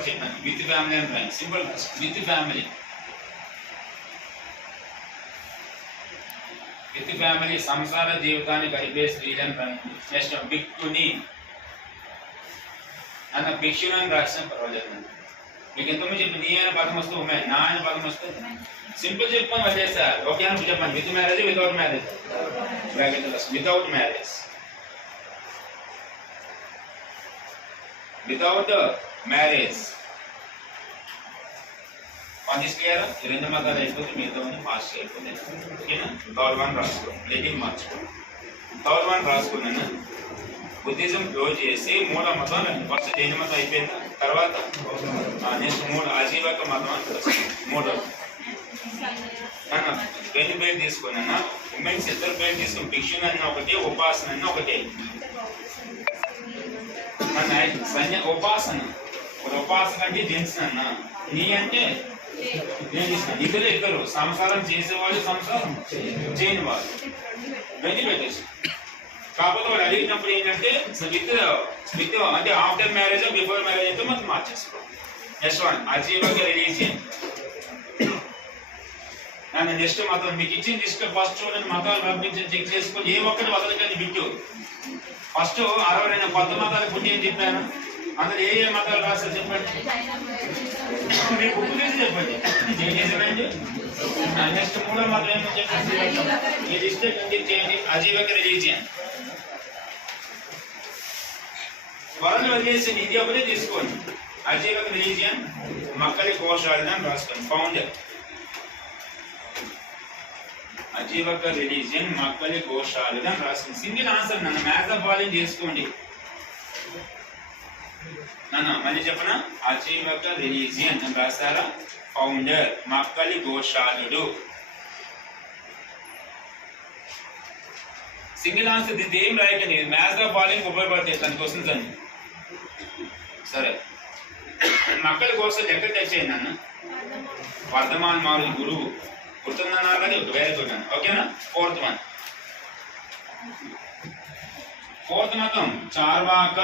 Word చెప్పాను, with family అని రాయండి. Simple with family. With family సంసార జీవితాన్ని గడిపే స్త్రీలను రాయండి. నెక్స్ట్ భిక్షుని అన్న భిక్షుని రాసిన పర్వాలేదు. మీకు ఎంతమంది చెప్పి నీ అయిన పదం వస్తే ఉమెన్, నా అయిన పదం వస్తే సింపుల్ చెప్పాను వదిలేసారు. ఓకే అని చెప్పండి. With marriage, without marriage, without marriage, without marriage. Points clear? ఈ రెండు మతాలు అయిపోతే మిగతా ఫాస్ట్ అయిపోతుంది. ఓకేనా? థర్డ్ వన్ రాసుకో, ప్లేటింగ్ మార్చుకో. థర్డ్ వన్ రాసుకున్నాను. బుద్ధిజం క్లోజ్ చేసి మూడో మతం ఫస్ట్ జైన మతం అయిపోయింది. తర్వాత నెక్స్ట్ మూడు ఆజీవక మతం అని మూడో పెళ్లి పేరు తీసుకున్నా. ఉమెన్స్ ఇద్దరు పేరు తీసుకుని భిక్షుని అన్న ఒకటి, ఉపాసన అన్న ఒకటి. ఉపాసన ఉపాసన అంటే జెంట్స్ అన్న, నీ అంటే ఇద్దరు ఇద్దరు సంసారం చేసేవాళ్ళు, సంసారం చేయని వాళ్ళు వెండి పెట్టేసి. కాకపోతే వాడు అడిగినప్పుడు ఏంటంటే విత్ అంటే ఆఫ్టర్ మ్యారేజ్ బిఫోర్ మ్యారేజ్ అయితే మనం మార్చేసుకో. Next one Ajivaka religion. నన్ను నెక్స్ట్ మతం మీకు ఇచ్చిన తీసుకొని ఫస్ట్ చూడండి, మతాలు పంపించి చెక్ చేసుకొని ఏ ఒక్కటి వదలకండి బిట్టు. ఫస్ట్ 60 కొత్త మతాలు పుట్టి అని చెప్పాను. అందులో ఏ మతాలు రాస్తారు చెప్పండి, మీరు బుక్ చేసి చెప్పండి. చేసేదండి. నెక్స్ట్ మూడో మతం ఏమని చెప్పండి, ఈ లిస్ట్ కంప్లీట్ చేయండి. అజీవక రిలీజియన్ వరల్డ్ వదిలేసి ఇది ఒకటే తీసుకోండి. అజీవక రిలీజియన్ మక్కలి గోశాల రాసుకోండి. ఫౌండర్ అజీవక రిలీజియన్ మక్కలి గోశాల రాసుకోండి. సింగిల్ ఆన్సర్ నన్ను మ్యాథ్స్ ఆఫ్ వాల్యూమ్ చేసుకోండి. నన్ను మళ్ళీ చెప్పనా, అజీవక రిలీజియన్ అని రాస్తారా. ఫౌండర్ మక్కలి గోశాలుడు. Single answer. దీనికి ఏం రాయకండి, మ్యాథ్స్ ఆఫ్ వాల్యూమ్ ఉపయోగపడతాయి దాని క్వశ్చన్స్ అన్ని. సరే, మక్కలి గోశాలు ఎక్కడ తెచ్చేయండి నన్ను. వర్ధమాన్ మారుడు గురువు గుర్తుందన్నా కానీ వేరే చూడండి. ఓకేనా? ఫోర్త్ వన్, ఫోర్త్ మతం చార్వాక